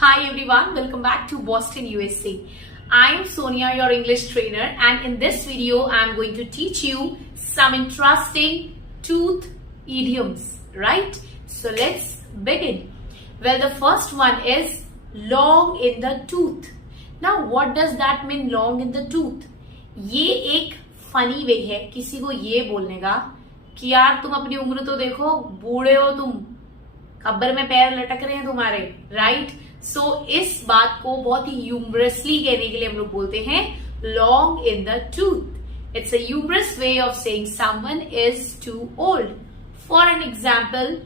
Hi everyone, welcome back to Boston, USA. I am Sonia, your English trainer, and in this video I am going to teach you some interesting tooth idioms, right? So let's begin. Well, the first one is long in the tooth. Now what does that mean, long in the tooth? ये एक funny way है किसी को ये बोलने का कि यार तुम अपनी उम्र तो देखो, बूढ़े हो तुम, कब्र में पैर लटक रहे हैं तुम्हारे, राइट? सो इस बात को बहुत ही ह्यूमरसली कहने के लिए हम लोग बोलते हैं long in the tooth. It's a humorous way of saying someone is too old. For an example,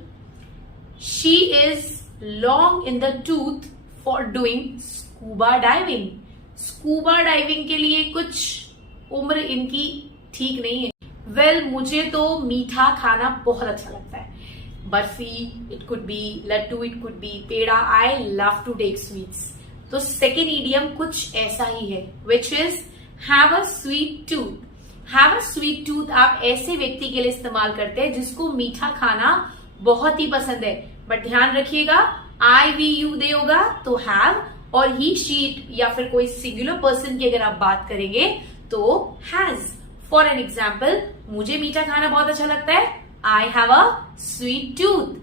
she is long in the tooth for doing scuba diving. Scuba diving के लिए कुछ उम्र इनकी ठीक नहीं है. वेल, मुझे तो मीठा खाना बहुत अच्छा लगता है. Barfi, it could be laddoo, it could be peda. I love to take sweets. तो सेकेंड इडियम कुछ ऐसा ही है, which is have a sweet tooth. Have a sweet tooth आप ऐसे व्यक्ति के लिए इस्तेमाल करते हैं जिसको मीठा खाना बहुत ही पसंद है. बट ध्यान रखिएगा, आई वी यू दे होगा तो हैव, और ही शी या फिर कोई सिंगुलर पर्सन की अगर आप बात करेंगे तो हैज. फॉर एन एग्जाम्पल, मुझे मीठा खाना बहुत अच्छा लगता है. I have a sweet tooth.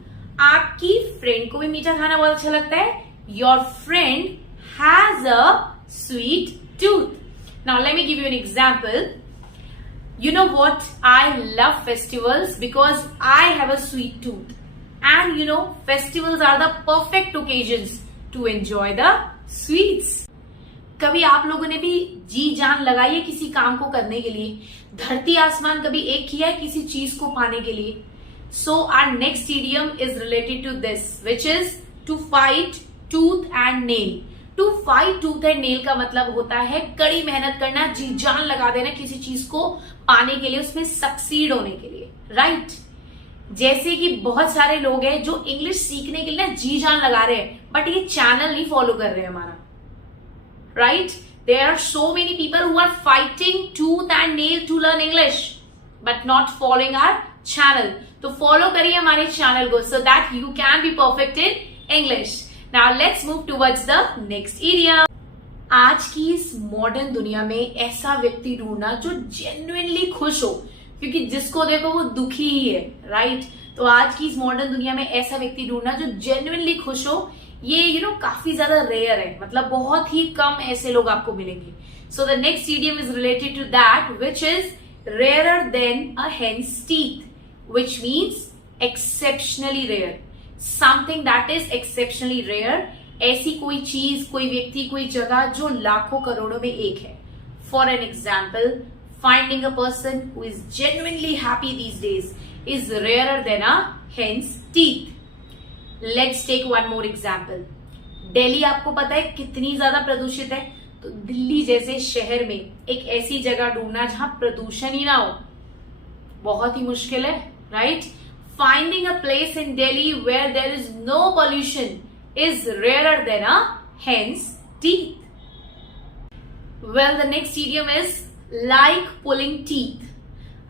आपकी फ्रेंड को भी मीठा खाना बहुत अच्छा लगता है. Your friend has a sweet tooth. Now let me give you an example. You know what? I love festivals because I have a sweet tooth. And you know, festivals are the perfect occasions to enjoy the sweets. कभी आप लोगों ने भी जी जान लगाई है किसी काम को करने के लिए? धरती आसमान कभी एक किया है किसी चीज को पाने के लिए? So our next idiom is related to this, which is to fight tooth and nail. To fight tooth and nail का मतलब होता है कड़ी मेहनत करना, जी जान लगा देना किसी चीज को पाने के लिए, उसमें सक्सीड होने के लिए, राइट? जैसे कि बहुत सारे लोग हैं जो इंग्लिश सीखने के लिए ना जी जान लगा रहे हैं, बट ये चैनल नहीं फॉलो कर रहे हैं हमारा, right? There are so many people who are fighting tooth and nail to learn English, but not following our channel. तो फॉलो करिए हमारे चैनल को so that you can be perfect in English. Now let's move towards the next idiom. आज की इस modern दुनिया में ऐसा व्यक्ति ढूंढना जो जेन्युइनली खुश हो, क्योंकि जिसको देखो वो दुखी ही है, राइट? तो आज की इस मॉडर्न दुनिया में ऐसा व्यक्ति ढूंढना जो जेन्युइनली खुश हो, ये काफी ज्यादा रेयर है. मतलब बहुत ही कम ऐसे लोग आपको मिलेंगे. So the next idiom is related to that, which is rarer than a hen's teeth, which means exceptionally rare. Something that is exceptionally rare. ऐसी कोई चीज, कोई व्यक्ति, कोई जगह जो लाखों करोड़ों में एक है. For an example, finding a person who is genuinely happy these days is rarer than a hen's teeth. Let's take one more example. Delhi आपको पता है कितनी ज्यादा प्रदूषित है. तो दिल्ली जैसे शहर में एक ऐसी जगह ढूंढना जहां प्रदूषण ही ना हो बहुत ही मुश्किल है, right? Finding a place in Delhi where there is no pollution is rarer than a hen's teeth. Well, the next idiom is like pulling teeth.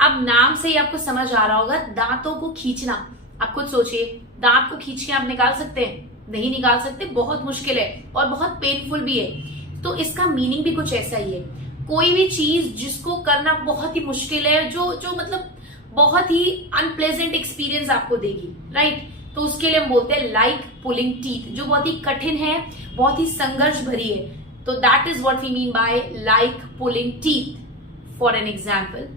अब नाम से ही आपको समझ आ रहा होगा, दांतों को खींचना. आप खुद सोचिए, दांत को खींच के आप निकाल सकते हैं? नहीं निकाल सकते, बहुत मुश्किल है और बहुत पेनफुल भी है. तो इसका मीनिंग भी कुछ ऐसा ही है. कोई भी चीज जिसको करना बहुत ही मुश्किल है, जो मतलब बहुत ही अनप्लेजेंट एक्सपीरियंस आपको देगी, राइट? तो उसके लिए हम बोलते हैं लाइक पुलिंग टीथ, जो बहुत ही कठिन है, बहुत ही संघर्ष भरी है. तो that is what we mean by like pulling teeth. For an example,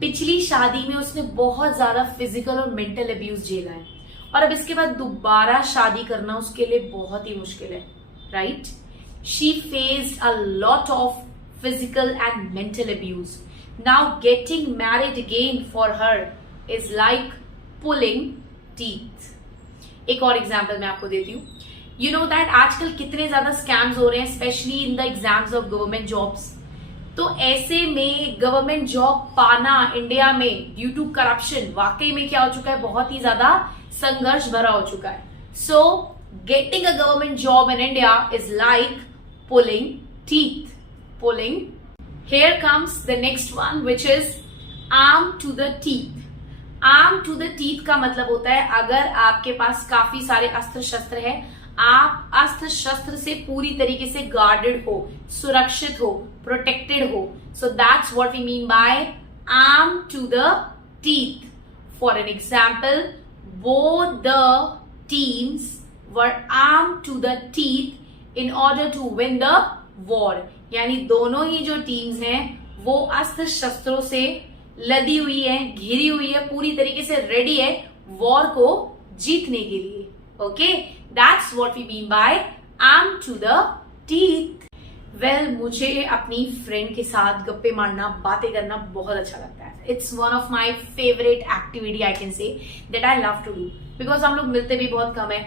पिछली शादी में उसने बहुत ज्यादा फिजिकल और मेंटल अब्यूज झेला है, और अब इसके बाद दोबारा शादी करना उसके लिए बहुत ही मुश्किल है, right? She faced a lot of physical and mental abuse. Now getting married again for her is like pulling teeth. एक और एग्जाम्पल मैं आपको देती हूँ. You know that आजकल कितने ज्यादा स्कैम्स हो रहे हैं, specially in the exams of government jobs. तो ऐसे में गवर्नमेंट जॉब पाना इंडिया में ड्यू टू करप्शन वाकई में क्या हो चुका है, बहुत ही ज्यादा संघर्ष भरा हो चुका है. So getting a government job in India is like pulling teeth. Pulling. Here comes the next one, which is arm to the teeth. Arm to the teeth का मतलब होता है अगर आपके पास काफी सारे अस्त्र शस्त्र है, आप अस्त्र शस्त्र से पूरी तरीके से गार्डेड हो, सुरक्षित हो, प्रोटेक्टेड हो. So that's what we mean by arm to the teeth. For an example, both the teams were armed to the teeth in order to win the war. यानी दोनों ही जो टीम्स हैं वो अस्त्र शस्त्रों से लदी हुई है, घिरी हुई है, पूरी तरीके से रेडी है वॉर को जीतने के लिए. Okay, that's what we mean by arm to the teeth. Well, मुझे अपनी फ्रेंड के साथ गप्पे मारना, बातें करना बहुत अच्छा लगता है. It's one of my favourite activity, I can say that I love to do, because हम लोग मिलते भी बहुत कम है.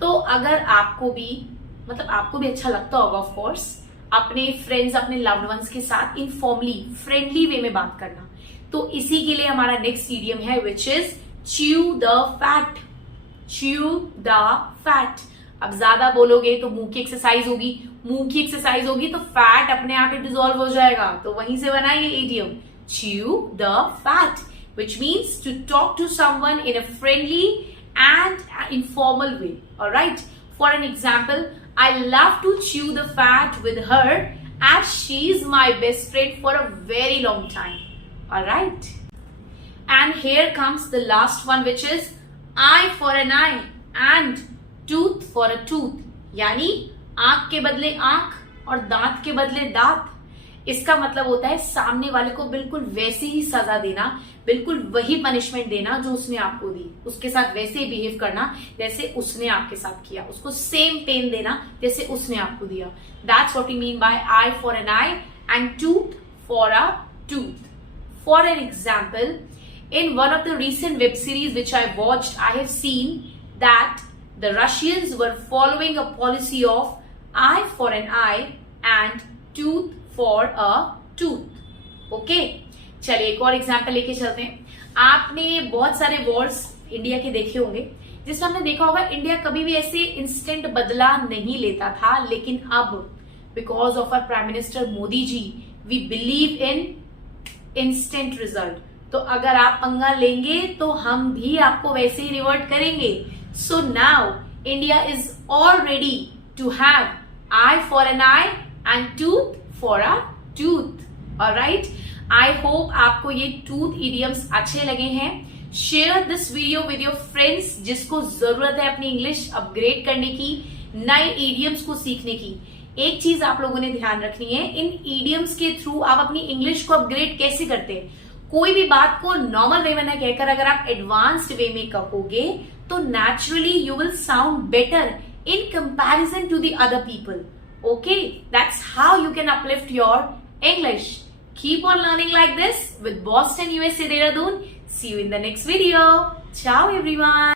तो अगर आपको भी आपको भी अच्छा लगता होगा ऑफ कोर्स अपने फ्रेंड्स, अपने लव्ड वंस के साथ इनफॉर्मली, फ्रेंडली वे में बात करना, तो इसी के लिए हमारा नेक्स्ट इडियम है which is chew the fat. Chew the fat. अब ज्यादा बोलोगे तो मुंह की एक्सरसाइज होगी, मुंह की एक्सरसाइज होगी तो फैट अपने आप ही डिसॉल्व हो जाएगा. तो वहीं से बना ये idiom, chew the fat, which means to talk to someone in a friendly and informal way. All right. For an example, I love to chew the fat with her as she is my best friend for a very long time. All right. And here comes the last one, which is eye for an eye and tooth for a tooth. यानी आंख के बदले आंख और दांत के बदले दांत. इसका मतलब होता है सामने वाले को बिल्कुल वैसी ही सजा देना, बिल्कुल वही पनिशमेंट देना जो उसने आपको दी, उसके साथ वैसे ही बिहेव करना जैसे उसने आपके साथ किया, उसको सेम पेन देना जैसे उसने आपको दिया. That's what we mean by eye for an eye and tooth for a tooth. For an example, in one of the recent web series which I watched, I have seen that the Russians were following a policy of eye for an eye and tooth for a tooth. Okay, चलिए एक और example लेके चलते हैं. आपने बहुत सारे Wars India के देखे होंगे जिसमें हमने देखा होगा इंडिया कभी भी ऐसे इंस्टेंट बदला नहीं लेता था, लेकिन अब because of our prime minister Modi ji we believe in instant result. तो अगर आप पंगा लेंगे तो हम भी आपको वैसे ही रिवर्ट करेंगे. So now India is all ready to have eye for an eye and tooth for a tooth. Alright, I hope आपको ये टूथ इडियम्स अच्छे लगे हैं. Share this video with your friends जिसको जरूरत है अपनी इंग्लिश अपग्रेड करने की, नए इडियम्स को सीखने की. एक चीज आप लोगों ने ध्यान रखनी है, इन इडियम्स के थ्रू आप अपनी इंग्लिश को अपग्रेड कैसे करते हैं. कोई भी बात को नॉर्मल वे में ना कहकर अगर आप एडवांस्ड वे में कहोगे तो naturally you will sound better in comparison to the other people. Okay, that's how you can uplift your English. Keep on learning like this with Boston USA Dehradun. See you in the next video. Ciao everyone.